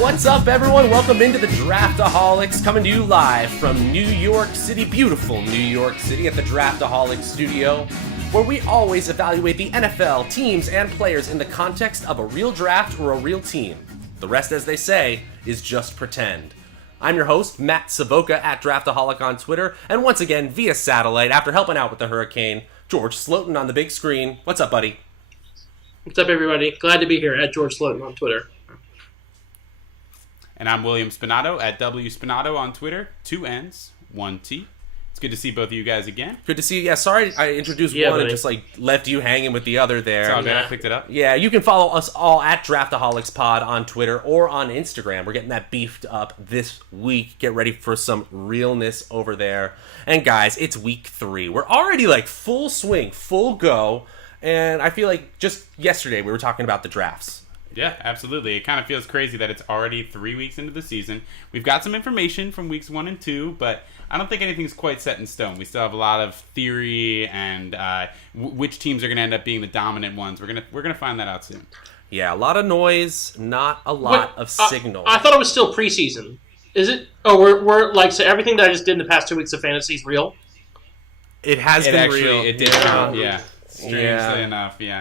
What's up, everyone? Welcome into the Draftaholics, coming to you live from New York City, beautiful New York City, at the Draftaholics studio, where we always evaluate the NFL, teams, and players in the context of a real draft or a real team. The rest, as they say, is just pretend. I'm your host, Matt Savoca, at Draftaholic on Twitter, and once again, via satellite, after helping out with the hurricane, George Slotin on the big screen. What's up, buddy? What's up, everybody? Glad to be here, at George Slotin on Twitter. And I'm William Spinato, at W Spinato on Twitter. 2 N's, 1 T. It's good to see both of you guys again. Good to see you. Yeah, sorry I introduced one and just left you hanging with the other there. It's all good. I picked it up. Yeah, you can follow us all at Draftaholics Pod on Twitter or on Instagram. We're getting that beefed up this week. Get ready for some realness over there. And guys, it's week 3. We're already full swing, full go. And I feel like just yesterday we were talking about the drafts. Yeah, absolutely. It kind of feels crazy that it's already 3 weeks into the season. We've got some information from weeks 1 and 2, but I don't think anything's quite set in stone. We still have a lot of theory and which teams are going to end up being the dominant ones. We're gonna find that out soon. Yeah, a lot of noise, not a lot of signal. I thought it was still preseason. Is it? Oh, we're so everything that I just did in the past 2 weeks of fantasy is real? It has been real. It did. Yeah. Strangely enough, yeah.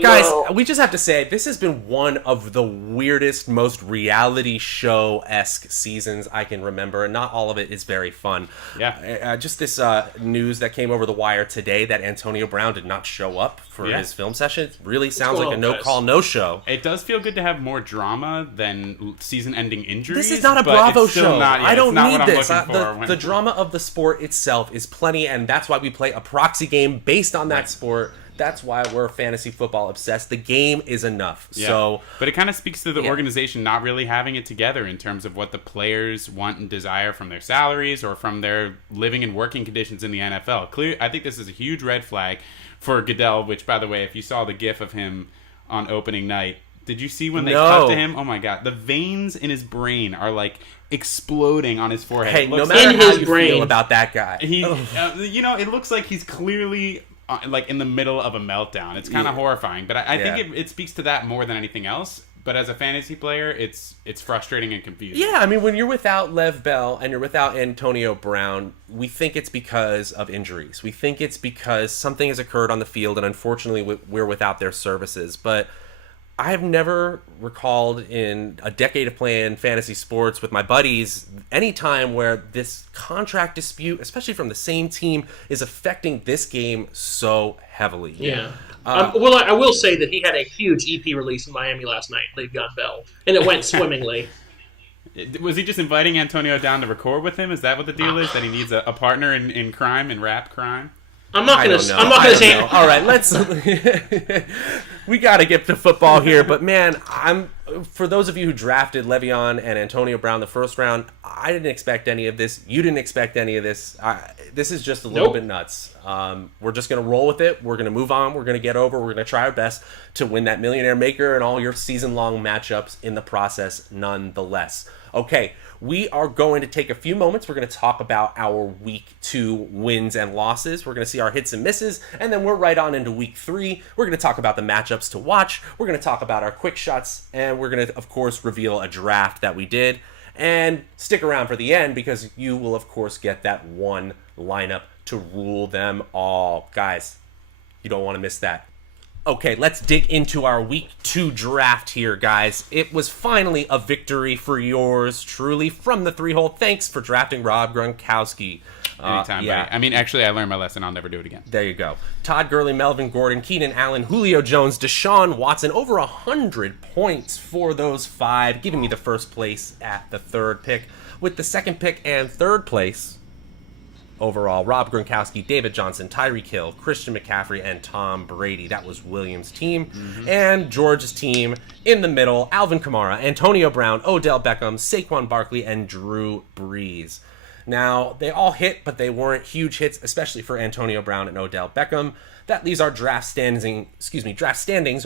Guys, we just have to say, this has been one of the weirdest, most reality show-esque seasons I can remember, and not all of it is very fun. Yeah. Just this news that came over the wire today that Antonio Brown did not show up for his film session. It really sounds like a no-call, no-show. It does feel good to have more drama than season-ending injuries. This is not a Bravo show. I don't need this. The drama of the sport itself is plenty, and that's why we play a proxy game based on that sport. That's why we're fantasy football obsessed. The game is enough. Yeah. But it kind of speaks to the organization not really having it together in terms of what the players want and desire from their salaries or from their living and working conditions in the NFL. I think this is a huge red flag for Goodell, which, by the way, if you saw the gif of him on opening night, did you see when they cut to him? Oh my God. The veins in his brain are exploding on his forehead. Hey, no matter how you feel about that guy. It looks like he's clearly in the middle of a meltdown. It's kind of horrifying, but I think it speaks to that more than anything else. But as a fantasy player, it's frustrating and confusing. Yeah, I mean, when you're without Lev Bell and you're without Antonio Brown, we think it's because of injuries. We think it's because something has occurred on the field, and unfortunately, we're without their services. But I have never recalled in a decade of playing fantasy sports with my buddies any time where this contract dispute, especially from the same team, is affecting this game so heavily. Yeah. I will say that he had a huge EP release in Miami last night, Le'Veon Bell, and it went swimmingly. Was he just inviting Antonio down to record with him? Is that what the deal is? That he needs a partner in crime, in rap crime? I'm not going to say. All right, let's. We got to get to football here, but man, for those of you who drafted Le'Veon and Antonio Brown the first round, I didn't expect any of this. You didn't expect any of this. This is just a little bit nuts. We're just going to roll with it. We're going to move on. We're going to get over. We're going to try our best to win that Millionaire Maker and all your season-long matchups in the process, nonetheless. Okay, we are going to take a few moments. We're going to talk about our week 2 wins and losses. We're going to see our hits and misses, and then we're right on into week 3. We're going to talk about the matchups to watch. We're going to talk about our quick shots, and we're going to, of course, reveal a draft that we did. And stick around for the end because you will, of course, get that one lineup to rule them all. Guys, you don't want to miss that. Okay, let's dig into our week 2 draft here, guys. It was finally a victory for yours truly from the 3-hole. Thanks for drafting Rob Gronkowski. Anytime, buddy. I mean, actually, I learned my lesson. I'll never do it again. There you go. Todd Gurley, Melvin Gordon, Keenan Allen, Julio Jones, Deshaun Watson. Over 100 points for those 5, giving me the first place at the 3rd pick. With the 2nd pick and 3rd place overall, Rob Gronkowski, David Johnson, Tyreek Hill, Christian McCaffrey, and Tom Brady. That was Williams' team. Mm-hmm. And George's team in the middle, Alvin Kamara, Antonio Brown, Odell Beckham, Saquon Barkley, and Drew Brees. Now, they all hit, but they weren't huge hits, especially for Antonio Brown and Odell Beckham. That leaves our draft standings.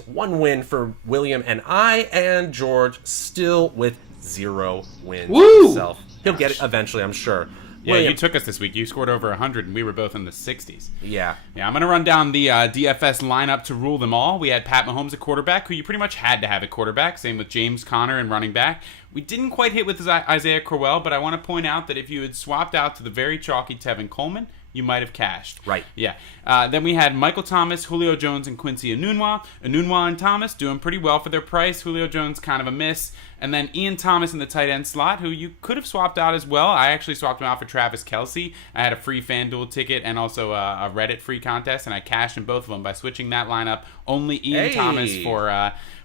1 win for William and I, and George still with 0 wins himself. He'll get it eventually, I'm sure. Yeah, William. you took us this week. You scored over 100, and we were both in the 60s. Yeah. Yeah, I'm going to run down the DFS lineup to rule them all. We had Pat Mahomes at quarterback, who you pretty much had to have at quarterback. Same with James Conner and running back. We didn't quite hit with Isaiah Crowell, but I want to point out that if you had swapped out to the very chalky Tevin Coleman, you might have cashed. Right. Yeah. Then we had Michael Thomas, Julio Jones, and Quincy Enunwa. Enunwa and Thomas doing pretty well for their price. Julio Jones kind of a miss. And then Ian Thomas in the tight end slot, who you could have swapped out as well. I actually swapped him out for Travis Kelce. I had a free FanDuel ticket and also a Reddit free contest, and I cashed in both of them by switching that lineup. Only Ian Thomas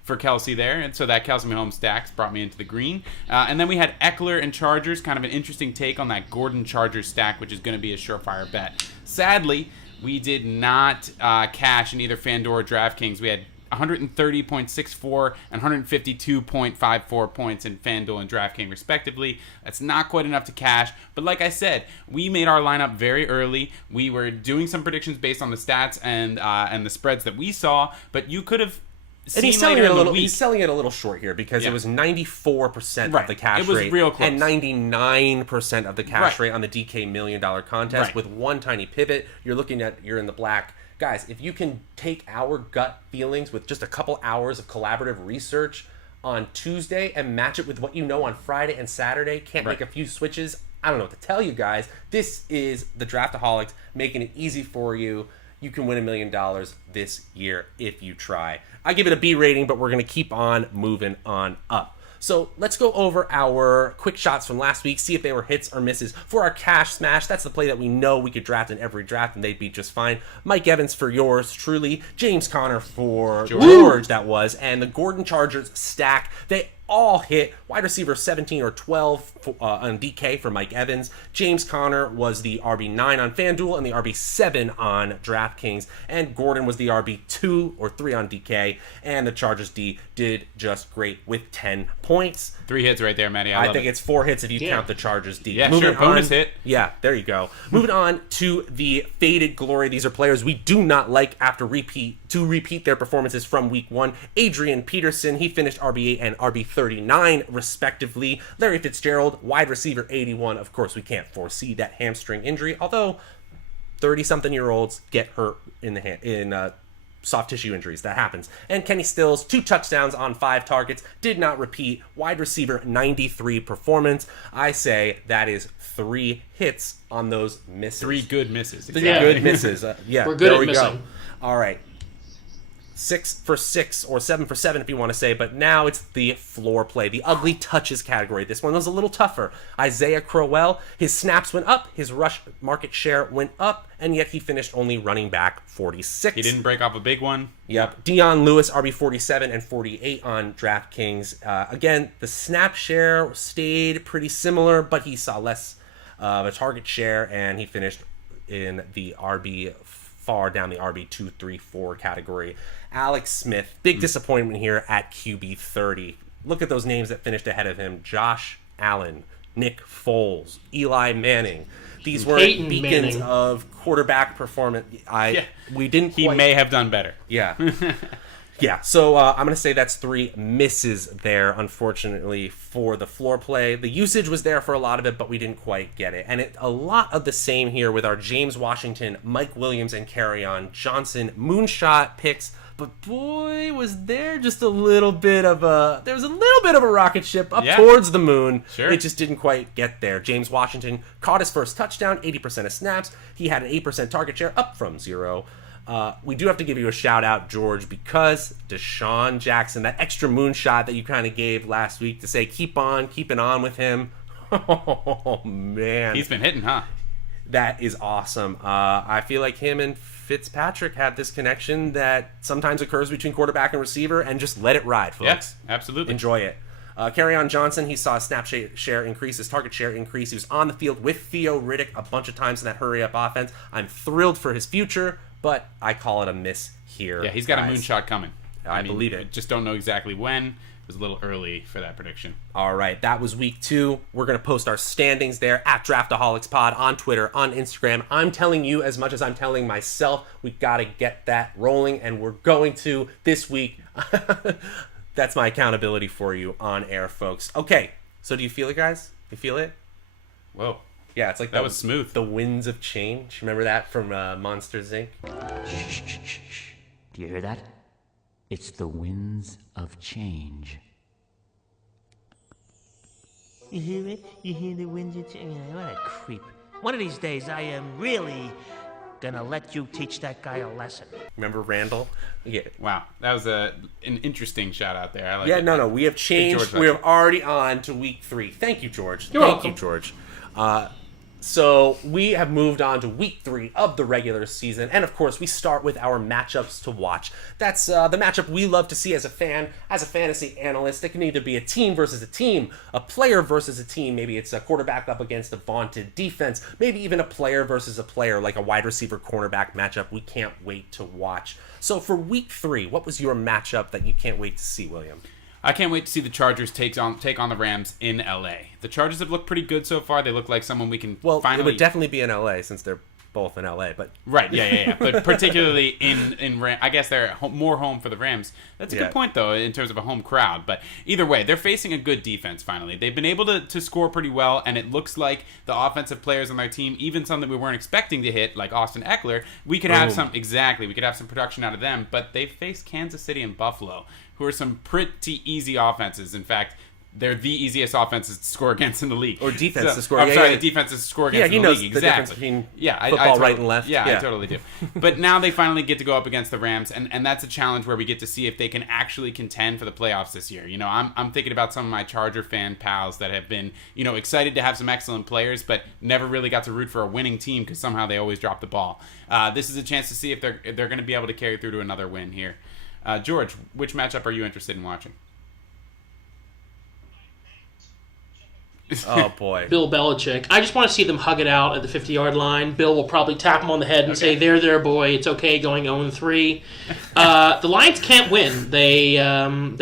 for Kelce there, and so that Kelce Mahomes stacks brought me into the green. And then we had Eckler and Chargers, kind of an interesting take on that Gordon Chargers stack, which is going to be a surefire bet. Sadly, we did not cash in either FanDuel or DraftKings. We had 130.64 and 152.54 points in FanDuel and DraftKings respectively. That's not quite enough to cash, but like I said, we made our lineup very early. We were doing some predictions based on the stats and the spreads that we saw, but you could have and he's selling it a little short here because it was 94% of the cash rate. It was real close. And 99% of the cash rate on the DK $1 million contest with one tiny pivot. You're in the black. Guys, if you can take our gut feelings with just a couple hours of collaborative research on Tuesday and match it with what you know on Friday and Saturday, make a few switches, I don't know what to tell you guys. This is the Draftaholics making it easy for you. You can win $1 million this year if you try. I give it a B rating, but we're going to keep on moving on up. So let's go over our quick shots from last week, see if they were hits or misses. For our cash smash, that's the play that we know we could draft in every draft and they'd be just fine. Mike Evans for yours truly, James Conner for George that was, and the Gordon Chargers stack. They all hit. Wide receiver 17 or 12 on DK for Mike Evans. James Conner was the RB9 on FanDuel and the RB7 on DraftKings. And Gordon was the RB2 or 3 on DK. And the Chargers D did just great with 10 points. 3 hits right there, Matty. I think it's 4 hits if you count the Chargers D. Yeah, sure. Bonus hit. Yeah, there you go. Moving on to the faded glory. These are players we do not like after repeat their performances from week 1. Adrian Peterson, he finished RB8 and RB39 respectively. Larry Fitzgerald, wide receiver 81. Of course, we can't foresee that hamstring injury, although 30-something-year-olds get hurt in soft tissue injuries. That happens. And Kenny Stills, 2 touchdowns on 5 targets, did not repeat. Wide receiver 93 performance. I say that is 3 hits on those misses. 3 good misses. Exactly. 3 good misses. We're good at missing. Go. All right. 6 for 6 or 7 for 7 if you want to say, but now it's the floor play, the ugly touches category. This one was a little tougher. Isaiah Crowell, his snaps went up, his rush market share went up, and yet he finished only running back 46. He didn't break off a big one. Yep. Deion Lewis, RB 47 and 48 on DraftKings. Again, the snap share stayed pretty similar, but he saw less of a target share, and he finished in the RB far down the RB 2, 3, 4 category. Alex Smith, big disappointment here at QB 30. Look at those names that finished ahead of him. Josh Allen, Nick Foles, Eli Manning. These were beacons of quarterback performance. He may have done better. Yeah. Yeah, so I'm going to say that's 3 misses there, unfortunately, for the floor play. The usage was there for a lot of it, but we didn't quite get it. And a lot of the same here with our James Washington, Mike Williams, and Kerryon Johnson moonshot picks. But boy, was there just a little bit of a rocket ship up towards the moon. Sure. It just didn't quite get there. James Washington caught his first touchdown, 80% of snaps. He had an 8% target share, up from 0. We do have to give you a shout out, George, because Deshaun Jackson, that extra moonshot that you kind of gave last week to say keeping on with him. Oh man, he's been hitting, huh? That is awesome. I feel like him and Fitzpatrick have this connection that sometimes occurs between quarterback and receiver, and just let it ride, folks. Yes, absolutely. Enjoy it. Kerryon Johnson, he saw his snap share increase, his target share increase. He was on the field with Theo Riddick a bunch of times in that hurry-up offense. I'm thrilled for his future, but I call it a miss here. Yeah, he's got a moonshot coming. I believe it. Just don't know exactly when. It was a little early for that prediction. All right, that was week 2. We're going to post our standings there at Draftaholics Pod on Twitter, on Instagram. I'm telling you as much as I'm telling myself. We got to get that rolling, and we're going to this week. That's my accountability for you on air, folks. Okay, so do you feel it, guys? You feel it? Whoa. Yeah, it's like that was smooth. The Winds of Change. Remember that from Monsters, Inc.? Shh, shh, shh, shh. Do you hear that? It's the winds of change. You hear it? You hear the winds of change? What a creep. One of these days, I am really gonna let you teach that guy a lesson. Remember Randall? Yeah. Wow, that was an interesting shout out there. I like Yeah, it. no. We have changed. We are already on to week 3. Thank you, George. You're Thank welcome. you, George. So we have moved on to week 3 of the regular season, and of course we start with our matchups to watch. That's the matchup we love to see as a fan, as a fantasy analyst. It can either be a team versus a team, a player versus a team. Maybe it's a quarterback up against a vaunted defense. Maybe even a player versus a player, like a wide receiver cornerback matchup. We can't wait to watch. So for week 3, what was your matchup that you can't wait to see, William? I can't wait to see the Chargers take on the Rams in LA. The Chargers have looked pretty good so far. They look like someone we can finally... It would definitely be in LA since they're both in LA, but... Right, yeah. But particularly in I guess they're more home for the Rams. That's a good point, though, in terms of a home crowd. But either way, they're facing a good defense, finally. They've been able to score pretty well, and it looks like the offensive players on their team, even some that we weren't expecting to hit, like Austin Eckler, we could have some production out of them. But they face Kansas City and Buffalo, who are some pretty easy offenses. In fact, they're the easiest offenses to score against in the league. Or defense to score. The defenses to score against in the league. The difference between football right and left. Yeah, I totally do. But now they finally get to go up against the Rams, and that's a challenge where we get to see if they can actually contend for the playoffs this year. You know, I'm thinking about some of my Charger fan pals that have been, excited to have some excellent players, but never really got to root for a winning team because somehow they always drop the ball. This is a chance to see if they're going to be able to carry through to another win here. George, which matchup are you interested in watching? Oh, boy. Bill Belichick. I just want to see them hug it out at the 50-yard line. Bill will probably tap him on the head and say, there, boy, it's okay, going 0-3. The Lions can't win. They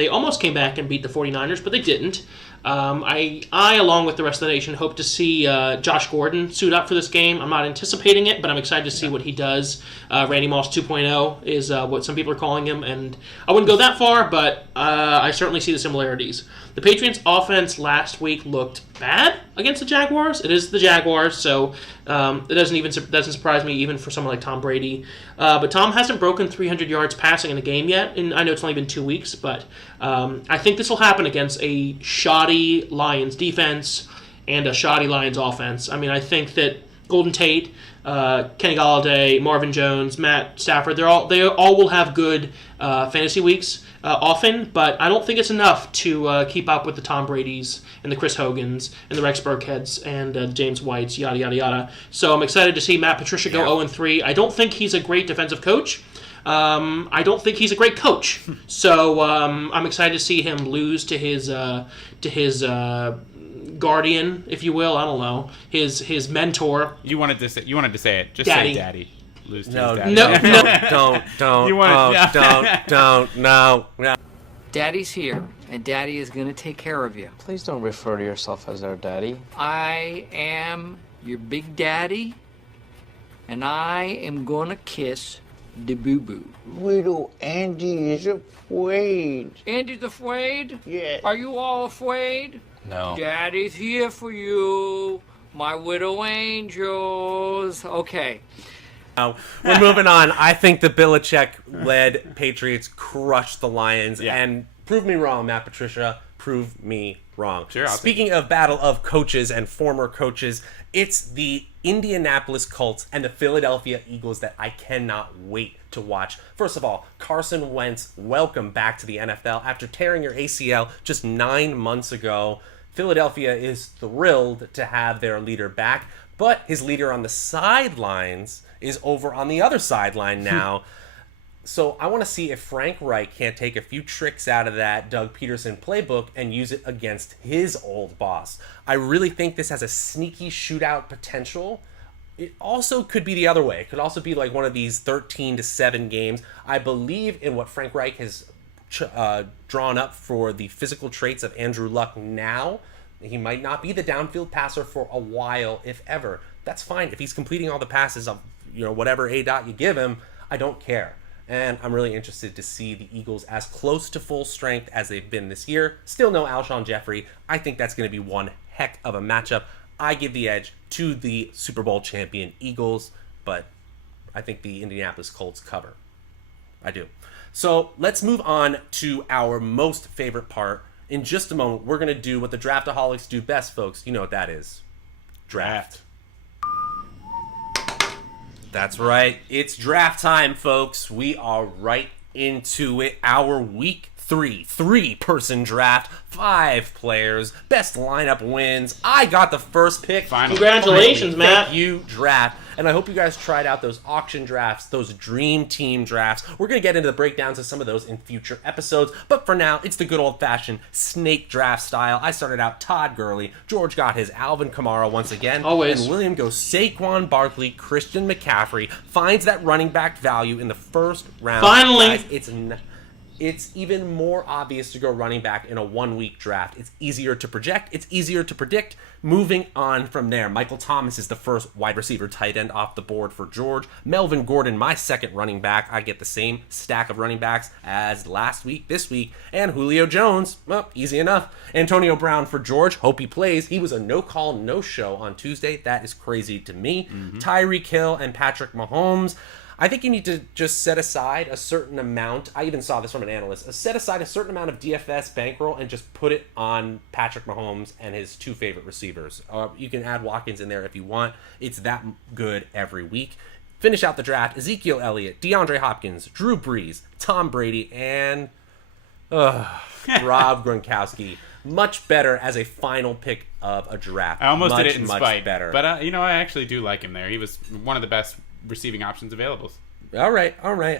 almost came back and beat the 49ers, but they didn't. I, along with the rest of the nation, hope to see Josh Gordon suit up for this game. I'm not anticipating it, but I'm excited to see what he does. Randy Moss 2.0 is what some people are calling him, and I wouldn't go that far, but I certainly see the similarities. The Patriots' offense last week looked bad against the Jaguars. It is the Jaguars, so it doesn't surprise me even for someone like Tom Brady. But Tom hasn't broken 300 yards passing in a game yet, and I know it's only been 2 weeks, but I think this will happen against a shoddy Lions defense and a shoddy Lions offense. I mean, I think that Golden Tate, Kenny Golladay, Marvin Jones, Matt Stafford, they all will have good fantasy weeks often, but I don't think it's enough to keep up with the Tom Bradys and the Chris Hogans and the Rex Burkheads and James Whites, yada, yada, yada. So I'm excited to see Matt Patricia go 0-3. I don't think he's a great defensive coach. I don't think he's a great coach. So I'm excited to see him lose to his guardian, if you will. I don't know, his mentor. You wanted to say it. Just Daddy. say Daddy. Lose to No, his daddy. don't. You want No. Daddy's here, and Daddy is going to take care of you. Please don't refer to yourself as our daddy. I am your big daddy, and I am going to kiss the boo-boo. Little Andy is afraid. Andy's afraid? Yeah. Are you all afraid? No. Daddy's here for you, my widow angels. Okay. We're moving on. I think the Belichick-led Patriots crushed the Lions. Yeah. And prove me wrong, Matt Patricia. Prove me wrong. Sure, I'll Speaking of battle of coaches and former coaches, it's the Indianapolis Colts and the Philadelphia Eagles that I cannot wait to watch. First of all, Carson Wentz, welcome back to the NFL. After tearing your ACL just 9 months ago, Philadelphia is thrilled to have their leader back, but his leader on the sidelines is over on the other sideline now. So I want to see if Frank Reich can't take a few tricks out of that Doug Pederson playbook and use it against his old boss. I really think this has a sneaky shootout potential. It also could be the other way. It could also be like one of these 13-7 games. I believe in what Frank Reich has drawn up for the physical traits of Andrew Luck now. He might not be the downfield passer for a while, if ever. That's fine. If he's completing all the passes of whatever A dot you give him, I don't care. And I'm really interested to see the Eagles as close to full strength as they've been this year. Still no Alshon Jeffrey. I think that's going to be one heck of a matchup. I give the edge to the Super Bowl champion Eagles, but I think the Indianapolis Colts cover. I do. So let's move on to our most favorite part. In just a moment, we're going to do what the Draftaholics do best, folks. You know what that is. Draft. That's right. It's draft time, folks. We are right into it. Our week 3-person draft, 5 players, best lineup wins. I got the first pick. Finally. Congratulations, Matt. Thank you, draft. And I hope you guys tried out those auction drafts, those dream team drafts. We're going to get into the breakdowns of some of those in future episodes. But for now, it's the good old-fashioned snake draft style. I started out Todd Gurley. George got his Alvin Kamara once again. Always. And William goes Saquon Barkley, Christian McCaffrey. Finds that running back value in the first round. Finally. Guys, it's even more obvious to go running back in a 1-week draft. It's easier to project. It's easier to predict. Moving on from there, Michael Thomas is the first wide receiver tight end off the board for George. Melvin Gordon, my second running back. I get the same stack of running backs as last week, this week. And Julio Jones, well, easy enough. Antonio Brown for George. Hope he plays. He was a no-call, no-show on Tuesday. That is crazy to me. Tyreek Hill and Patrick Mahomes. I think you need to just set aside a certain amount. I even saw this from an analyst. Set aside a certain amount of DFS bankroll and just put it on Patrick Mahomes and his 2 favorite receivers. You can add Watkins in there if you want. It's that good every week. Finish out the draft. Ezekiel Elliott, DeAndre Hopkins, Drew Brees, Tom Brady, and Rob Gronkowski. Much better as a final pick of a draft. I almost much, did it in much spite. Better. But, I actually do like him there. He was one of the best receiving options available. All right.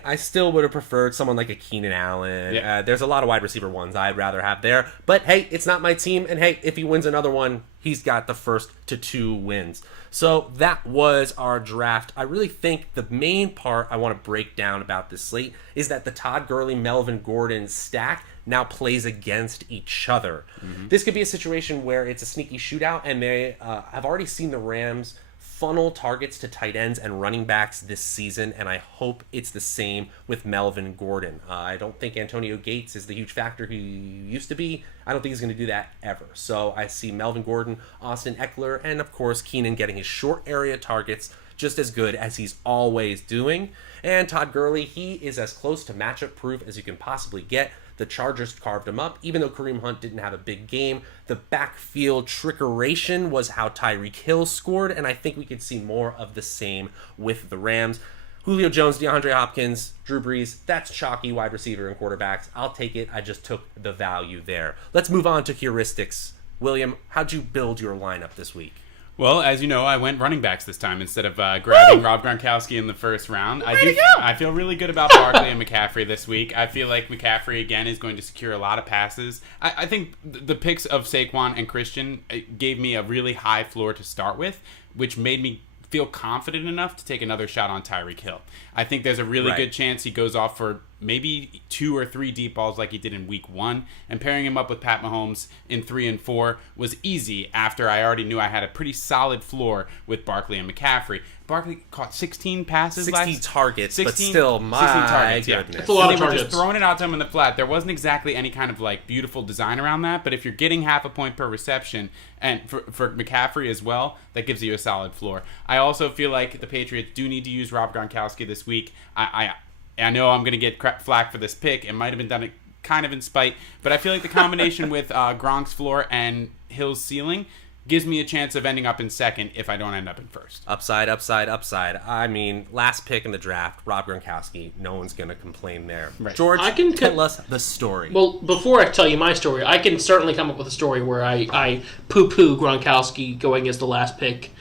I still would have preferred someone like a Keenan Allen. Yeah. There's a lot of wide receiver ones I'd rather have there. But, hey, it's not my team. And, hey, if he wins another one, he's got the first to 2 wins. So that was our draft. I really think the main part I want to break down about this slate is that the Todd Gurley, Melvin Gordon stack now plays against each other. This could be a situation where it's a sneaky shootout, and they have already seen the Rams funnel targets to tight ends and running backs this season, and I hope it's the same with Melvin Gordon. I don't think Antonio Gates is the huge factor he used to be. I don't think he's going to do that ever. So I see Melvin Gordon, Austin Eckler, and of course Keenan getting his short area targets just as good as he's always doing. And Todd Gurley, he is as close to matchup proof as you can possibly get. The Chargers carved him up. Even though Kareem Hunt didn't have a big game, the backfield trickeration was how Tyreek Hill scored, and I think we could see more of the same with the Rams. Julio Jones, DeAndre Hopkins, Drew Brees, that's chalky wide receiver and quarterbacks. I'll take it. I just took the value there. Let's move on to heuristics. William, how'd you build your lineup this week? Well, as you know, I went running backs this time instead of grabbing Rob Gronkowski in the first round. I feel really good about Barkley and McCaffrey this week. I feel like McCaffrey, again, is going to secure a lot of passes. I think the picks of Saquon and Christian gave me a really high floor to start with, which made me feel confident enough to take another shot on Tyreek Hill. I think there's a really good chance he goes off for maybe 2 or 3 deep balls like he did in week 1, and pairing him up with Pat Mahomes in 3 and 4 was easy after I already knew I had a pretty solid floor with Barkley and McCaffrey. Barkley caught 16 passes 60 last... targets, 16, but still, my 16 targets, goodness. That's a lot of they were targets. just throwing it out to him in the flat. There wasn't exactly any kind of like beautiful design around that, but if you're getting half a point per reception, and for McCaffrey as well, that gives you a solid floor. I also feel like the Patriots do need to use Rob Gronkowski this week. I know I'm going to get flack for this pick. It might have been done kind of in spite, but I feel like the combination with Gronk's floor and Hill's ceiling gives me a chance of ending up in second if I don't end up in first. Upside. I mean, last pick in the draft, Rob Gronkowski. No one's going to complain there. Right. George, I can tell us the story. Well, before I tell you my story, I can certainly come up with a story where I poo-poo Gronkowski going as the last pick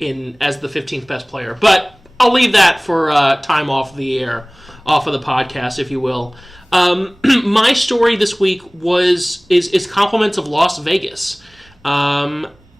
as the 15th best player. But I'll leave that for time off the air, off of the podcast, if you will. My story this week is compliments of Las Vegas.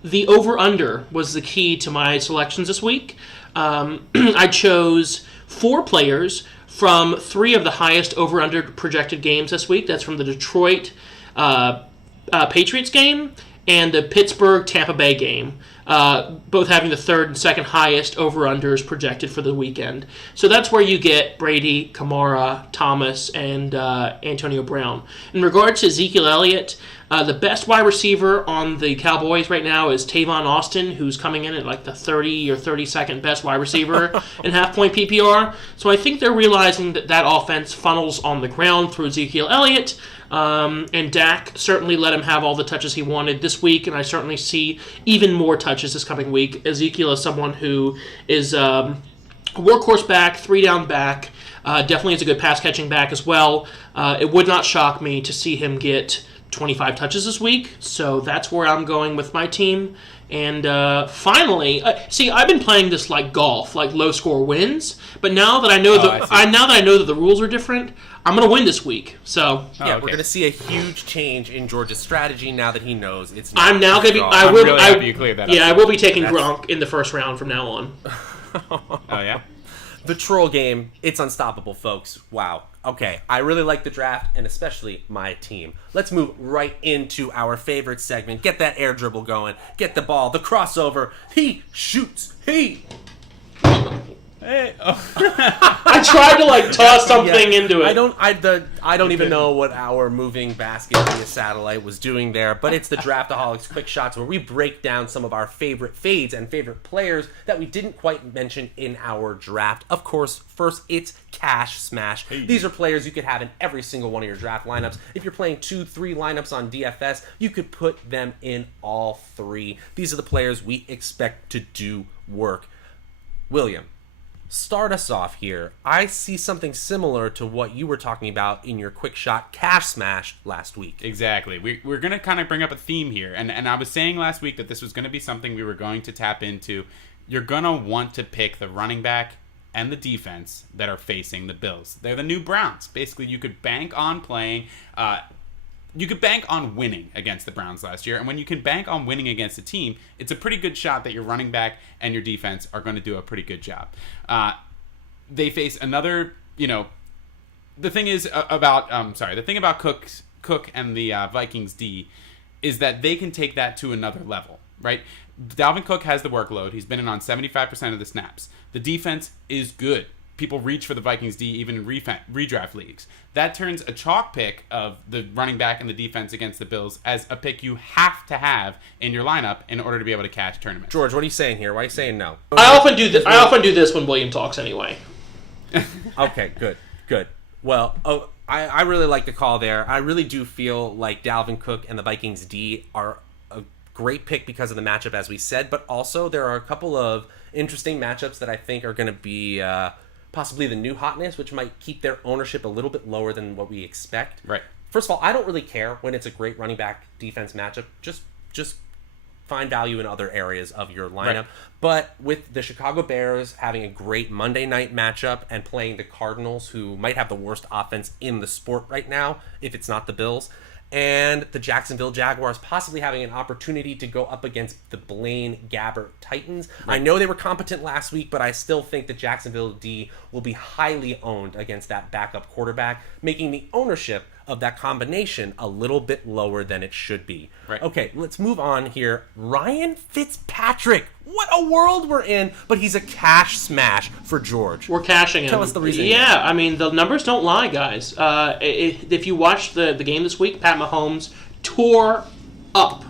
The over-under was the key to my selections this week. I chose 4 players from 3 of the highest over-under projected games this week. That's from the Detroit Patriots game and the Pittsburgh-Tampa Bay game. both having the third and second highest over-unders projected for the weekend. So that's where you get Brady, Kamara, Thomas, and Antonio Brown. In regards to Ezekiel Elliott, the best wide receiver on the Cowboys right now is Tavon Austin, who's coming in at like the 30 or 32nd best wide receiver in half-point PPR. So I think they're realizing that offense funnels on the ground through Ezekiel Elliott. And Dak certainly let him have all the touches he wanted this week, and I certainly see even more touches this coming week. Ezekiel is someone who is a workhorse back, 3-down back, definitely is a good pass-catching back as well. It would not shock me to see him get 25 touches this week, so that's where I'm going with my team. And finally, see, I've been playing this like golf, like low score wins. But now that I know that the rules are different, I'm gonna win this week. So we're gonna see a huge change in George's strategy now that he knows it's. I'm now gonna be. I'm really happy you cleared that up. Yeah, I will be taking Gronk in the first round from now on. Oh yeah. The troll game, it's unstoppable, folks. Wow. Okay, I really like the draft, and especially my team. Let's move right into our favorite segment. Get that air dribble going. Get the ball, the crossover. He shoots. He. Hey. Oh. I tried to toss something into it. I don't even know what our moving basket via satellite was doing there, but it's the Draftaholics Quick Shots, where we break down some of our favorite fades and favorite players that we didn't quite mention in our draft. Of course, first it's Cash Smash. Hey. These are players you could have in every single one of your draft lineups. If you're playing 2-3 lineups on DFS, you could put them in all three. These are the players we expect to do work. William, start us off here. I see something similar to what you were talking about in your quick shot Cash Smash last week. Exactly. We're going to kind of bring up a theme here. And I was saying last week that this was going to be something we were going to tap into. You're going to want to pick the running back and the defense that are facing the Bills. They're the new Browns. Basically, you could bank on playing... you could bank on winning against the Browns last year, and when you can bank on winning against a team, it's a pretty good shot that your running back and your defense are going to do a pretty good job. They face another, the thing about Cook and the Vikings D is that they can take that to another level, right? Dalvin Cook has the workload. He's been in on 75% of the snaps. The defense is good. People reach for the Vikings D even in redraft leagues. That turns a chalk pick of the running back and the defense against the Bills as a pick you have to have in your lineup in order to be able to catch tournaments. George, what are you saying here? Why are you saying no? I often do this when William talks anyway. Okay, good. Well, I really like the call there. I really do feel like Dalvin Cook and the Vikings D are a great pick because of the matchup, as we said, but also there are a couple of interesting matchups that I think are going to be possibly the new hotness, which might keep their ownership a little bit lower than what we expect. Right. First of all, I don't really care when it's a great running back defense matchup. Just find value in other areas of your lineup. Right. But with the Chicago Bears having a great Monday night matchup and playing the Cardinals, who might have the worst offense in the sport right now, if it's not the Bills, and the Jacksonville Jaguars possibly having an opportunity to go up against the Blaine Gabbert Titans. Right. I know they were competent last week, but I still think the Jacksonville D will be highly owned against that backup quarterback, making the ownership of that combination a little bit lower than it should be. Right. Okay, let's move on here. Ryan Fitzpatrick. What a world we're in, but he's a cash smash for George. We're cashing him. Tell us the reason. Yeah, I mean, the numbers don't lie, guys. If you watched the game this week, Pat Mahomes tore up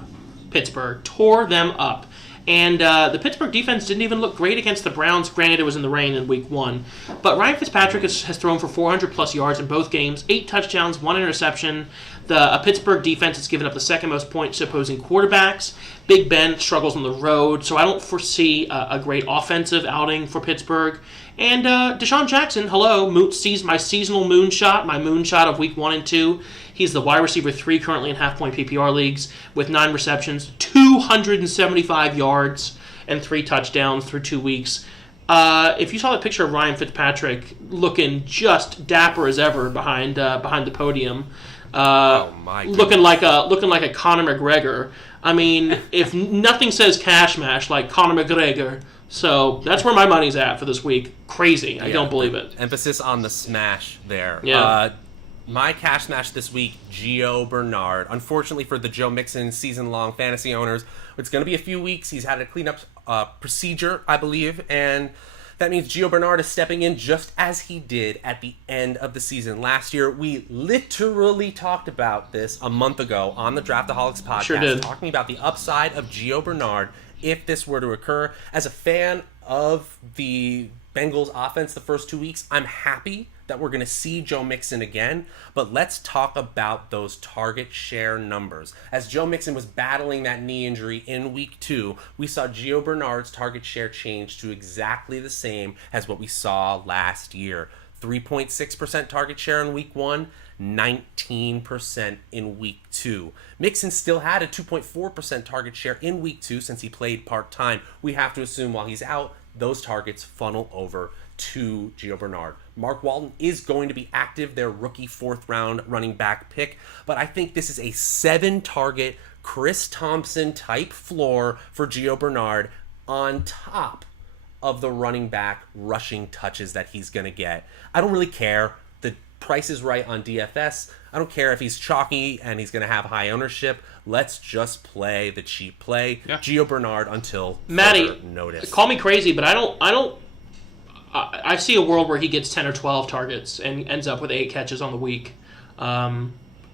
Pittsburgh, tore them up. And the Pittsburgh defense didn't even look great against the Browns. Granted, it was in the rain in week 1. But Ryan Fitzpatrick has thrown for 400-plus yards in both games, 8 touchdowns, 1 interception. The Pittsburgh defense has given up the second most points to opposing quarterbacks. Big Ben struggles on the road, so I don't foresee a great offensive outing for Pittsburgh. And Deshaun Jackson, hello, sees my seasonal moonshot, my moonshot of week 1 and 2. He's the wide receiver 3 currently in half-point PPR leagues with 9 receptions, 275 yards, and 3 touchdowns through 2 weeks. If you saw the picture of Ryan Fitzpatrick looking just dapper as ever behind the podium, looking like a Conor McGregor. I mean, if nothing says cash mash like Conor McGregor. So that's where my money's at for this week. Crazy. I don't believe it. Emphasis on the smash there. Yeah. My cash smash this week, Gio Bernard. Unfortunately for the Joe Mixon season-long fantasy owners, it's going to be a few weeks. He's had a cleanup procedure, I believe, and that means Gio Bernard is stepping in just as he did at the end of the season last year. We literally talked about this a month ago on the Draftaholics podcast, Sure did. talking about the upside of Gio Bernard if this were to occur. As a fan of the Bengals offense the first 2 weeks, I'm happy that we're going to see Joe Mixon again, but let's talk about those target share numbers. As Joe Mixon was battling that knee injury in week 2, we saw Gio Bernard's target share change to exactly the same as what we saw last year. 3.6% target share in week 1, 19% in week 2. Mixon still had a 2.4% target share in week 2 since he played part-time. We have to assume while he's out, those targets funnel over to Gio Bernard. Mark Walton is going to be active, their rookie 4th-round running back pick, but I think this is a 7-target Chris Thompson type floor for Gio Bernard on top of the running back rushing touches that he's going to get. I don't really care. The price is right on DFS. I don't care if he's chalky and he's going to have high ownership. Let's just play the cheap play. Yeah. Gio Bernard until Maddie, notice. Call me crazy, but I see a world where he gets 10 or 12 targets and ends up with 8 catches on the week.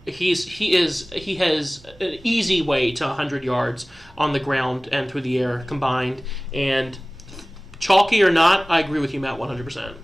He has an easy way to 100 yards on the ground and through the air combined. And chalky or not, I agree with you, Matt, 100%.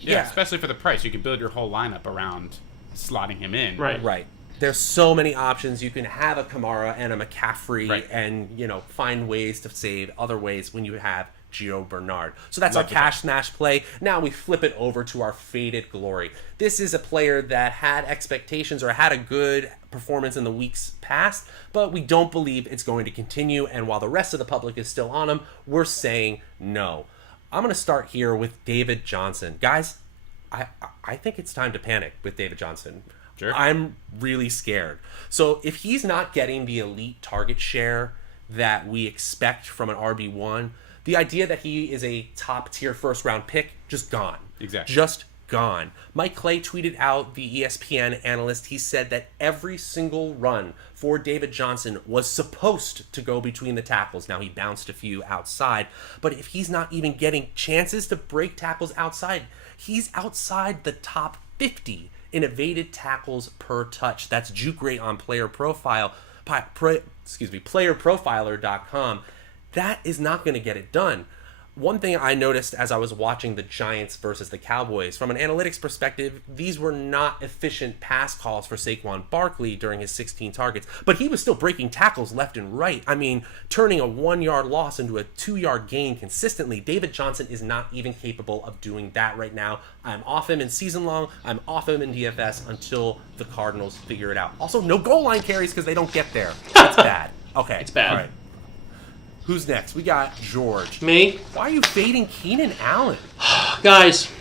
Yeah, especially for the price. You can build your whole lineup around slotting him in. Right. There's so many options. You can have a Kamara and a McCaffrey and, find ways to save other ways when you have Gio Bernard. So that's our cash smash play. Now we flip it over to our faded glory. This is a player that had expectations or had a good performance in the weeks past, but we don't believe it's going to continue. And while the rest of the public is still on him, we're saying no. I'm going to start here with David Johnson. Guys, I think it's time to panic with David Johnson. Sure. I'm really scared. So if he's not getting the elite target share that we expect from an RB1, the idea that he is a top-tier first-round pick, just gone. Exactly. Just gone. Mike Clay tweeted out, the ESPN analyst, he said that every single run for David Johnson was supposed to go between the tackles. Now, he bounced a few outside, but if he's not even getting chances to break tackles outside, he's outside the top 50 in evaded tackles per touch. That's juke rate on playerprofiler.com. That is not going to get it done. One thing I noticed as I was watching the Giants versus the Cowboys, from an analytics perspective, these were not efficient pass calls for Saquon Barkley during his 16 targets, but he was still breaking tackles left and right. I mean, turning a 1-yard loss into a 2-yard gain consistently. David Johnson is not even capable of doing that right now. I'm off him in season long. I'm off him in DFS until the Cardinals figure it out. Also, no goal line carries because they don't get there. That's bad. Okay. It's bad. All right. Who's next? We got George. Me? Why are you fading Keenan Allen? Guys,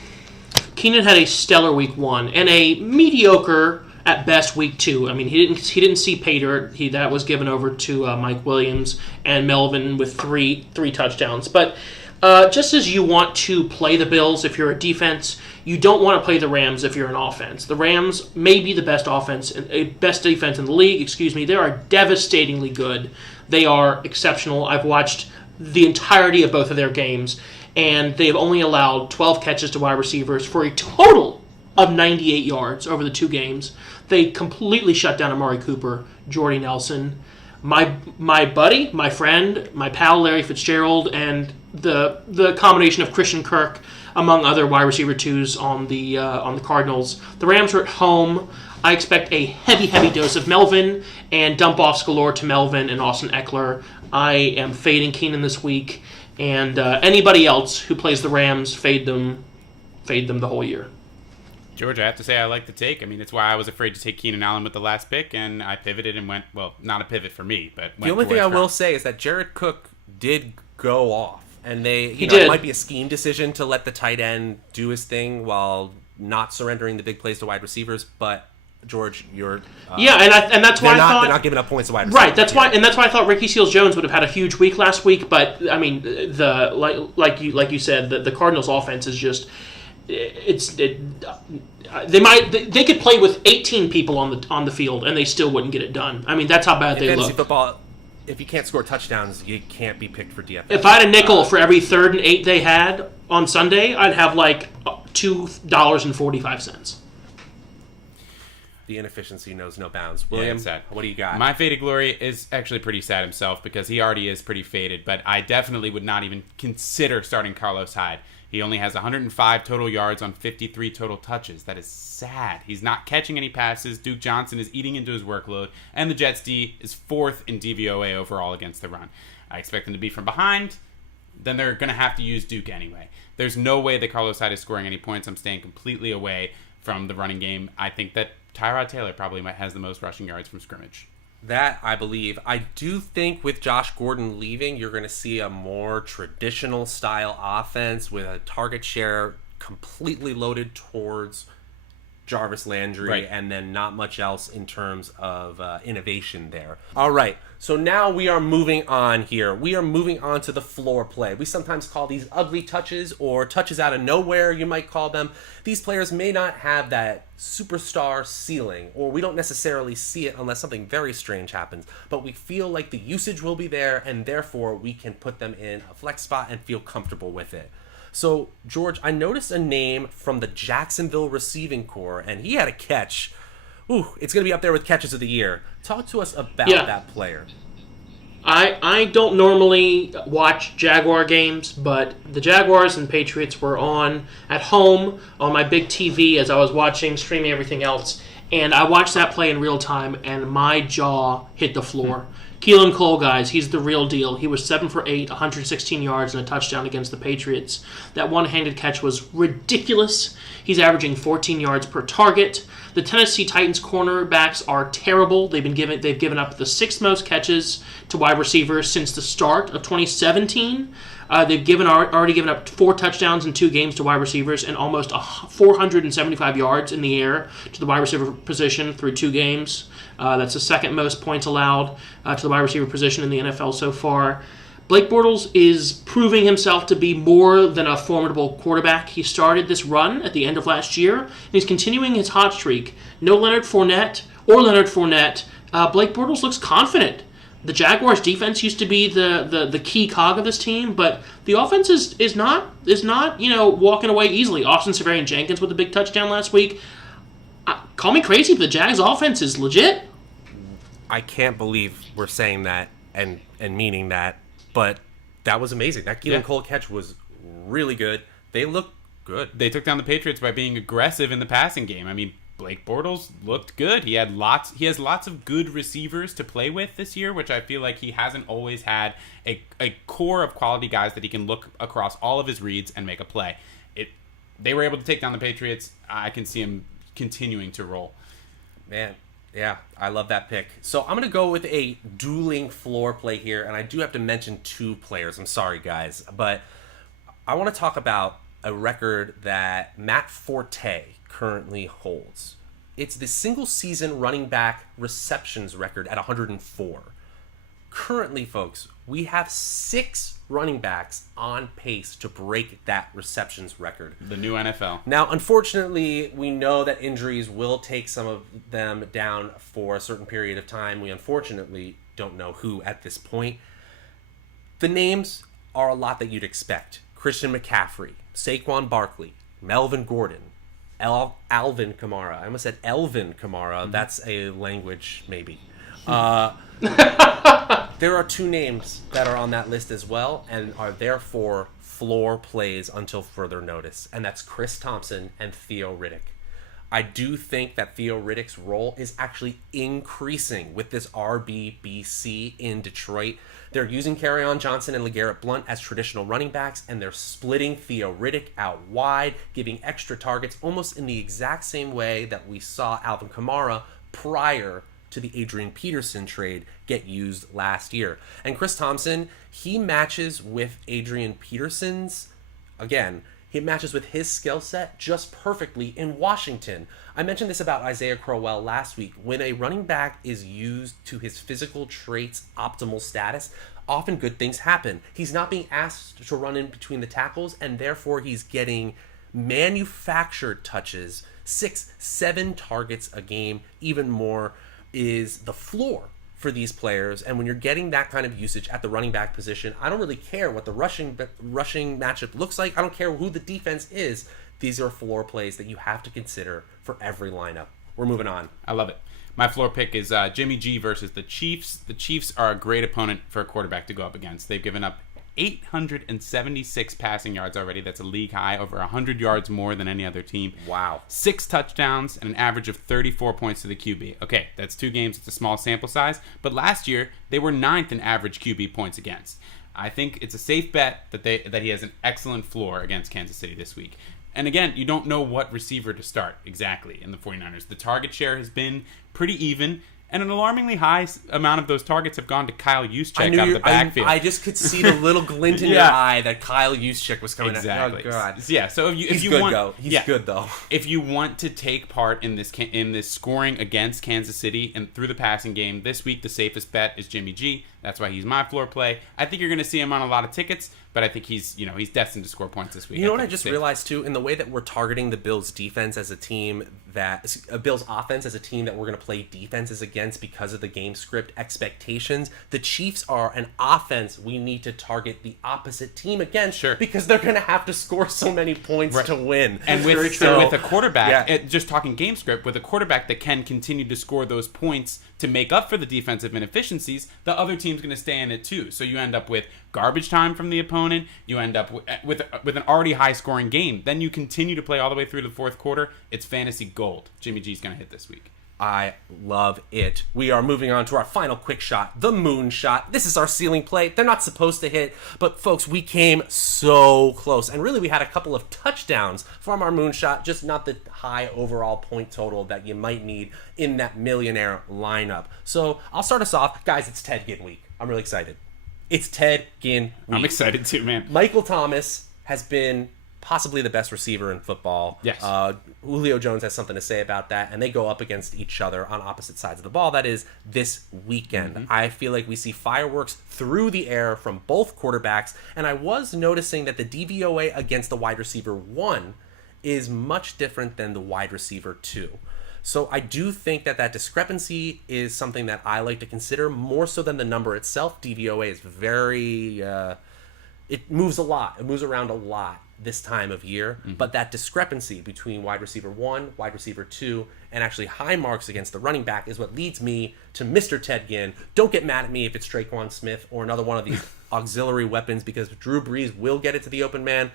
Keenan had a stellar week 1 and a mediocre at best week 2. I mean, he didn't see Pater. That was given over to Mike Williams and Melvin with three touchdowns. But just as you want to play the Bills if you're a defense, you don't want to play the Rams if you're an offense. The Rams may be the best defense in the league. They are devastatingly good. They are exceptional. I've watched the entirety of both of their games, and they've only allowed 12 catches to wide receivers for a total of 98 yards over the 2 games. They completely shut down Amari Cooper, Jordy Nelson, my buddy, my friend, my pal Larry Fitzgerald, and the combination of Christian Kirk, among other wide receiver 2s on the Cardinals. The Rams are at home. I expect a heavy dose of Melvin and dump-offs galore to Melvin and Austin Eckler. I am fading Keenan this week, and anybody else who plays the Rams, fade them the whole year. George, I have to say I like the take. I mean, it's why I was afraid to take Keenan Allen with the last pick, and I pivoted and went, well, not a pivot for me, but the only thing I will say is that Jared Cook did go off, and he did. It might be a scheme decision to let the tight end do his thing while not surrendering the big plays to wide receivers, but George, you're and that's why they're not giving up points to wide receivers. Right, that's why I thought Ricky Seals-Jones would have had a huge week last week. But I mean, like you said, the Cardinals' offense is just they could play with 18 people on the field and they still wouldn't get it done. I mean, that's how bad they fantasy look. football, if you can't score touchdowns, you can't be picked for DFS. If I had a nickel for every 3rd and 8 they had on Sunday, I'd have like $2.45. The inefficiency knows no bounds. William, what do you got? My faded glory is actually pretty sad himself because he already is pretty faded, but I definitely would not even consider starting Carlos Hyde. He only has 105 total yards on 53 total touches. That is sad. He's not catching any passes. Duke Johnson is eating into his workload, and the Jets' D is 4th in DVOA overall against the run. I expect them to be from behind. Then they're going to have to use Duke anyway. There's no way that Carlos Hyde is scoring any points. I'm staying completely away from the running game. I think that Tyrod Taylor probably has the most rushing yards from scrimmage. That, I believe. I do think with Josh Gordon leaving, you're going to see a more traditional style offense with a target share completely loaded towards Jarvis Landry, right, and then not much else in terms of innovation there. All right, so now we are moving on here. We are moving on to the floor play. We sometimes call these ugly touches or touches out of nowhere, you might call them. These players may not have that superstar ceiling, or we don't necessarily see it unless something very strange happens, but we feel like the usage will be there, and therefore we can put them in a flex spot and feel comfortable with it. So, George, I noticed a name from the Jacksonville receiving corps, and he had a catch. Ooh, it's going to be up there with catches of the year. Talk to us about that player. I don't normally watch Jaguar games, but the Jaguars and Patriots were on at home on my big TV as I was streaming everything else, and I watched that play in real time, and my jaw hit the floor. Keelan Cole, guys, he's the real deal. He was 7 for 8, 116 yards, and a touchdown against the Patriots. That one-handed catch was ridiculous. He's averaging 14 yards per target. The Tennessee Titans cornerbacks are terrible. They've given up the 6th most catches to wide receivers since the start of 2017. They've already given up 4 touchdowns in 2 games to wide receivers and almost 475 yards in the air to the wide receiver position through 2 games. That's the 2nd most points allowed to the wide receiver position in the NFL so far. Blake Bortles is proving himself to be more than a formidable quarterback. He started this run at the end of last year, and he's continuing his hot streak. No Leonard Fournette. Blake Bortles looks confident. The Jaguars' defense used to be the key cog of this team, but the offense is not walking away easily. Austin Seferian-Jenkins with a big touchdown last week. Call me crazy, but the Jags' offense is legit. I can't believe we're saying that and meaning that, but that was amazing. That Keelan Cole catch was really good. They look good. They took down the Patriots by being aggressive in the passing game. I mean, Blake Bortles looked good. He has lots of good receivers to play with this year, which I feel like he hasn't always had a core of quality guys that he can look across all of his reads and make a play. They were able to take down the Patriots. I can see him continuing to roll. Man, yeah, I love that pick. So I'm going to go with a dueling floor play here, and I do have to mention 2 players. I'm sorry, guys, but I want to talk about a record that Matt Forte currently holds. It's the single-season running back receptions record at 104. Currently, folks, we have 6 running backs on pace to break that receptions record. The new NFL. Now, unfortunately, we know that injuries will take some of them down for a certain period of time. We unfortunately don't know who at this point. The names are a lot that you'd expect. Christian McCaffrey, Saquon Barkley, Melvin Gordon, Alvin Kamara. I almost said Elvin Kamara. That's a language, maybe. There are 2 names that are on that list as well and are therefore floor plays until further notice, and that's Chris Thompson and Theo Riddick. I do think that Theo Riddick's role is actually increasing with this RBBC in Detroit. They're using Kerryon Johnson and LeGarrette Blount as traditional running backs, and they're splitting Theo Riddick out wide, giving extra targets almost in the exact same way that we saw Alvin Kamara prior to the Adrian Peterson trade get used last year. And Chris Thompson, he matches with Adrian Peterson's, again, he matches with his skill set just perfectly in Washington. I mentioned this about Isaiah Crowell last week. When a running back is used to his physical traits' optimal status, often good things happen. He's not being asked to run in between the tackles, and therefore he's getting manufactured touches, 6-7 targets a game, even more, is the floor for these players. And when you're getting that kind of usage at the running back position, I don't really care what the rushing matchup looks like. I don't care who the defense is. These are floor plays that you have to consider for every lineup. We're moving on. I love it. My floor pick is Jimmy G versus the Chiefs. The Chiefs are a great opponent for a quarterback to go up against. They've given up 876 passing yards already. That's a league high, over 100 yards more than any other team. Wow. 6 touchdowns and an average of 34 points to the QB. Okay, that's 2 games. It's a small sample size. But last year, they were 9th in average QB points against. I think it's a safe bet that he has an excellent floor against Kansas City this week. And again, you don't know what receiver to start exactly in the 49ers. The target share has been pretty even, and an alarmingly high amount of those targets have gone to Kyle Juszczyk out of the backfield. I just could see the little glint in your eye that Kyle Juszczyk was coming exactly. out. Oh, God. Yeah, so if you good, want, though. He's good, though. If you want to take part in this scoring against Kansas City and through the passing game, this week the safest bet is Jimmy G. That's why he's my floor play. I think you're going to see him on a lot of tickets, but I think he's destined to score points this week. You know what I just realized, too? In the way that we're targeting the Bills' defense as a team Bills' offense as a team that we're going to play defenses against because of the game script expectations, the Chiefs are an offense we need to target the opposite team against because they're going to have to score so many points to win. And with a quarterback, just talking game script, with a quarterback that can continue to score those points to make up for the defensive inefficiencies, the other team's going to stay in it too. So you end up with garbage time from the opponent. You end up with an already high-scoring game. Then you continue to play all the way through the fourth quarter. It's fantasy gold. Jimmy G's going to hit this week. I love it. We are moving on to our final quick shot, the moon shot. This is our ceiling play. They're not supposed to hit, but folks, we came so close. And really, we had a couple of touchdowns from our moon shot, just not the high overall point total that you might need in that millionaire lineup. So I'll start us off. Guys, it's Ted Ginn week. I'm really excited. It's Ted Ginn week. I'm excited too, man. Michael Thomas has been possibly the best receiver in football. Yes. Julio Jones has something to say about that, and they go up against each other on opposite sides of the ball. That is this weekend. Mm-hmm. I feel like we see fireworks through the air from both quarterbacks, and I was noticing that the DVOA against the wide receiver 1 is much different than the wide receiver 2. So I do think that discrepancy is something that I like to consider more so than the number itself. DVOA is very... it moves a lot. It moves around a lot this time of year, but that discrepancy between wide receiver 1, wide receiver 2, and actually high marks against the running back is what leads me to Mr. Ted Ginn. Don't get mad at me if it's Traquan Smith or another one of these auxiliary weapons, because Drew Brees will get it to the open man,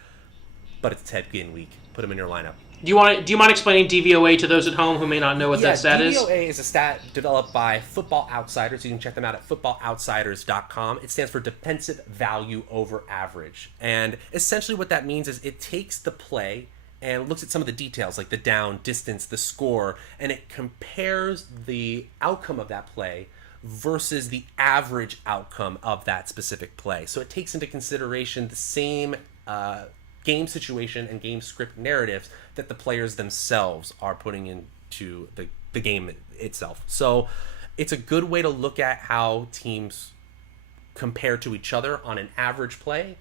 but it's Ted Ginn week. Put him in your lineup. Do you mind explaining DVOA to those at home who may not know what that stat is? DVOA is a stat developed by Football Outsiders. You can check them out at footballoutsiders.com. It stands for defensive value over average. And essentially what that means is it takes the play and looks at some of the details like the down, distance, the score, and it compares the outcome of that play versus the average outcome of that specific play. So it takes into consideration the same game situation and game script narratives that the players themselves are putting into the game itself. So it's a good way to look at how teams compare to each other on an average play.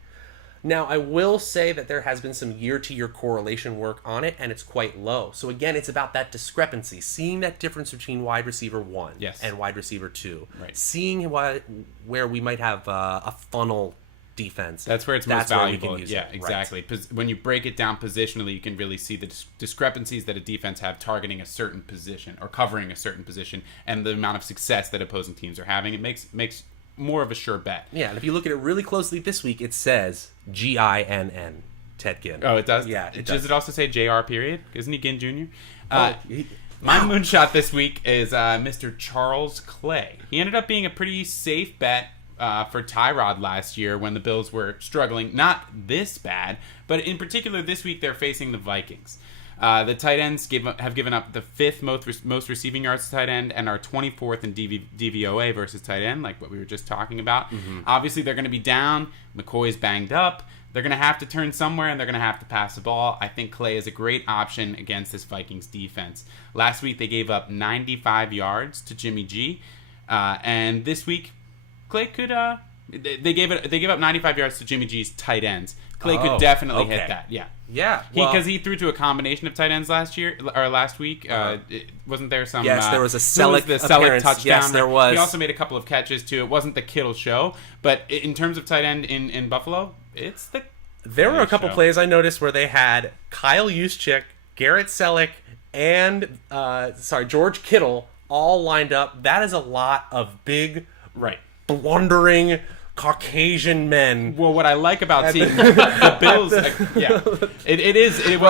Now, I will say that there has been some year-to-year correlation work on it, and it's quite low. So again, it's about that discrepancy, seeing that difference between wide receiver 1 and wide receiver 2, seeing where we might have a funnel defense. That's where it's most valuable. Yeah, exactly. Right. When you break it down positionally, you can really see the discrepancies that a defense have targeting a certain position or covering a certain position, and the amount of success that opposing teams are having. It makes more of a sure bet. Yeah, and if you look at it really closely this week, it says Ginn, Ted Ginn. Oh, it does? Yeah, does it also say JR period? Isn't he Ginn Jr.? My moonshot this week is Mr. Charles Clay. He ended up being a pretty safe bet for Tyrod last year when the Bills were struggling. Not this bad, but in particular this week they're facing the Vikings. The tight ends have given up the 5th most receiving yards to tight end and are 24th in DVOA versus tight end, like what we were just talking about. Mm-hmm. Obviously, they're going to be down. McCoy's banged up. They're going to have to turn somewhere, and they're going to have to pass the ball. I think Clay is a great option against this Vikings defense. Last week, they gave up 95 yards to Jimmy G. And this week, Clay could They gave up 95 yards to Jimmy G's tight ends. Clay could definitely hit that. Yeah. Yeah, because he threw to a combination of tight ends last week. Wasn't there some? Yes, there was a Selleck touchdown. Yes, there was. He also made a couple of catches too. It wasn't the Kittle show, but in terms of tight end in Buffalo, it's the. There were a couple plays I noticed where they had Kyle Juszczyk, Garrett Selleck, and George Kittle all lined up. That is a lot of big, blundering Caucasian men. Well, what I like about seeing the Bills, it is interesting.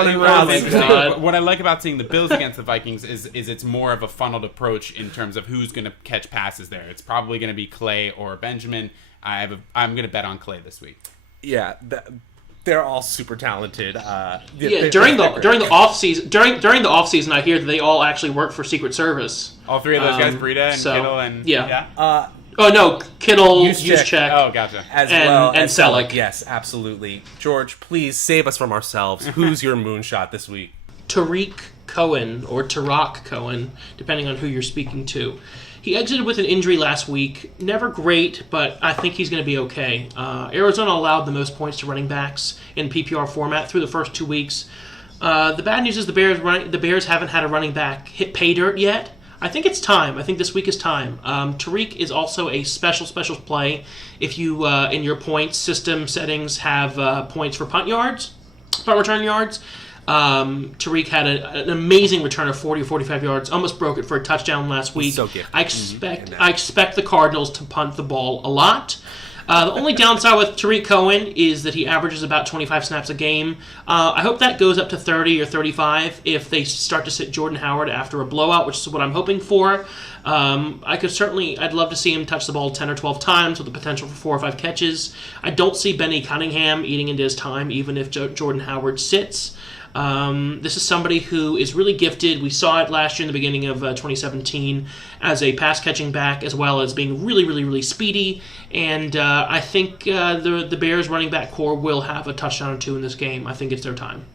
What I like about seeing the Bills against the Vikings is it's more of a funneled approach in terms of who's going to catch passes there. It's probably going to be Clay or Benjamin. I'm going to bet on Clay this week. Yeah, they're all super talented. During the off season, I hear that they all actually work for Secret Service. All three of those guys, Breida and Kittle and oh no, Kittle, Juszczyk. Oh, gotcha. And Selleck. Yes, absolutely. George, please save us from ourselves. Who's your moonshot this week? Tariq Cohen, or Tarak Cohen, depending on who you're speaking to. He exited with an injury last week. Never great, but I think he's going to be okay. Arizona allowed the most points to running backs in PPR format through the first 2 weeks. The bad news is the Bears haven't had a running back hit pay dirt yet. I think it's time. I think this week is time. Tariq is also a special play if you, in your points system settings, have points for punt return yards. Tariq had an amazing return of 40 or 45 yards, almost broke it for a touchdown last week. So gifted. I expect the Cardinals to punt the ball a lot. The only downside with Tariq Cohen is that he averages about 25 snaps a game. I hope that goes up to 30 or 35 if they start to sit Jordan Howard after a blowout, which is what I'm hoping for. I'd love to see him touch the ball 10 or 12 times with the potential for 4 or 5 catches. I don't see Benny Cunningham eating into his time, even if Jordan Howard sits. This is somebody who is really gifted. We saw it last year in the beginning of 2017 as a pass-catching back, as well as being really, really, really speedy. And I think the Bears running back core will have a touchdown or 2 in this game. I think it's their time.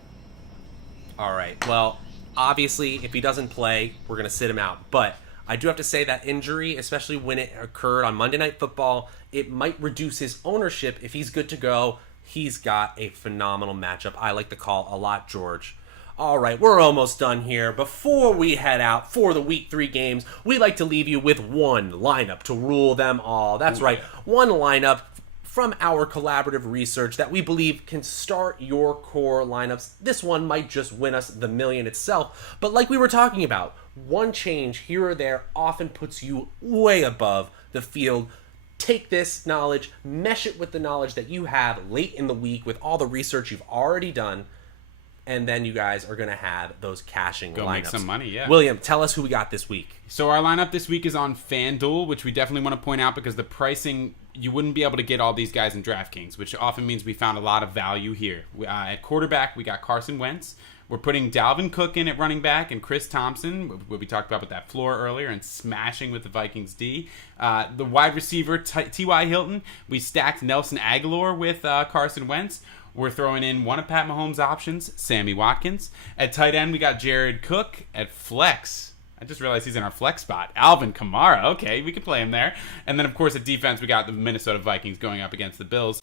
All right. Well, obviously, if he doesn't play, we're going to sit him out. But I do have to say that injury, especially when it occurred on Monday Night Football, it might reduce his ownership. If he's good to go, he's got a phenomenal matchup. I like the call a lot, George. All right, we're almost done here. Before we head out for the Week 3 games, we like to leave you with one lineup to rule them all. That's right, one lineup from our collaborative research that we believe can start your core lineups. This one might just win us the million itself, but like we were talking about, one change here or there often puts you way above the field. Take this knowledge, mesh it with the knowledge that you have late in the week with all the research you've already done, and then you guys are going to have those cashing Go lineups. make some money, yeah. William, tell us who we got this week. So our lineup this week is on FanDuel, which we definitely want to point out because the pricing, you wouldn't be able to get all these guys in DraftKings, which often means we found a lot of value here. At quarterback, we got Carson Wentz. We're putting Dalvin Cook in at running back and Chris Thompson, what we talked about with that floor earlier, and smashing with the Vikings D. The wide receiver, T.Y. Hilton, we stacked Nelson Aguilar with Carson Wentz. We're throwing in one of Pat Mahomes' options, Sammy Watkins. At tight end, we got Jared Cook. At flex, I just realized he's in our flex spot. Alvin Kamara. Okay, we can play him there. And then, of course, at defense, we got the Minnesota Vikings going up against the Bills.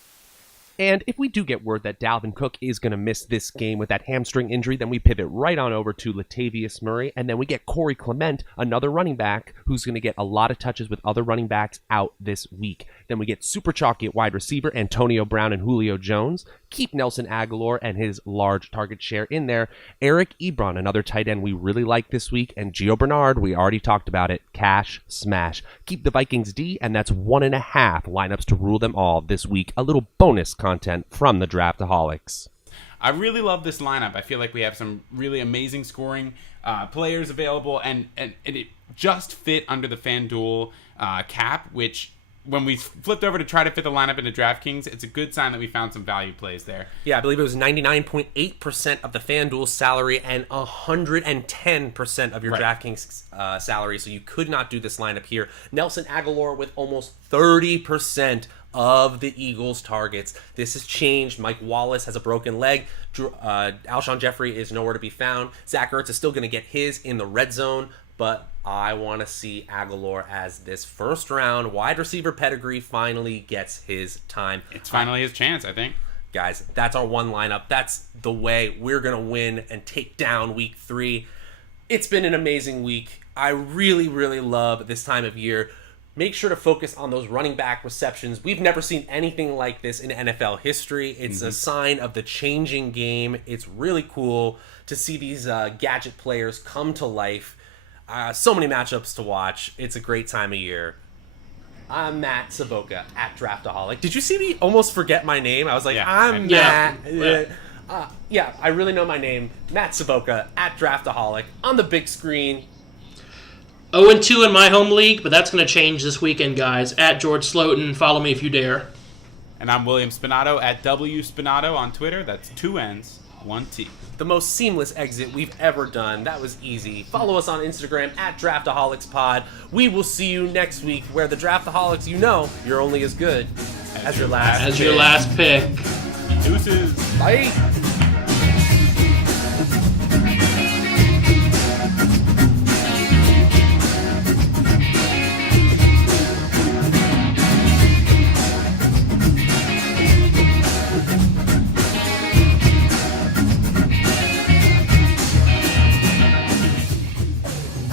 And if we do get word that Dalvin Cook is going to miss this game with that hamstring injury, then we pivot right on over to Latavius Murray, and then we get Corey Clement, another running back, who's going to get a lot of touches with other running backs out this week. Then we get super chalky at wide receiver, Antonio Brown and Julio Jones. Keep Nelson Aguilar and his large target share in there. Eric Ebron, another tight end we really like this week, and Gio Bernard, we already talked about it. Cash smash. Keep the Vikings D, and that's 1.5 lineups to rule them all this week. A little bonus content from the Draftaholics. I really love this lineup. I feel like we have some really amazing scoring players available, and it just fit under the FanDuel cap, which when we flipped over to try to fit the lineup into DraftKings, it's a good sign that we found some value plays there. Yeah, I believe it was 99.8% of the FanDuel salary and 110% of your DraftKings salary, so you could not do this lineup here. Nelson Aguilar with almost 30% of the Eagles' targets. This has changed. Mike Wallace has a broken leg. Alshon Jeffrey is nowhere to be found. Zach Ertz is still going to get his in the red zone, but I want to see Aguilar as this first-round wide receiver pedigree finally gets his time. It's finally his chance, I think. Guys, that's our one lineup. That's the way we're going to win and take down week 3. It's been an amazing week. I really, really love this time of year. Make sure to focus on those running back receptions. We've never seen anything like this in NFL history. It's a sign of the changing game. It's really cool to see these gadget players come to life. So many matchups to watch. It's a great time of year. I'm Matt Savoca at Draftaholic. Did you see me almost forget my name? I was like, I'm Matt. Yeah, I really know my name. Matt Savoca at Draftaholic on the big screen. 0-2 in my home league, but that's going to change this weekend, guys. At George Slotin. Follow me if you dare. And I'm William Spinato at W Spinato on Twitter. That's 2 N's, 1 T. The most seamless exit we've ever done. That was easy. Follow us on Instagram at DraftAholicsPod. We will see you next week, where the Draftaholics, you're only as good as your last pick. Deuces. Bye.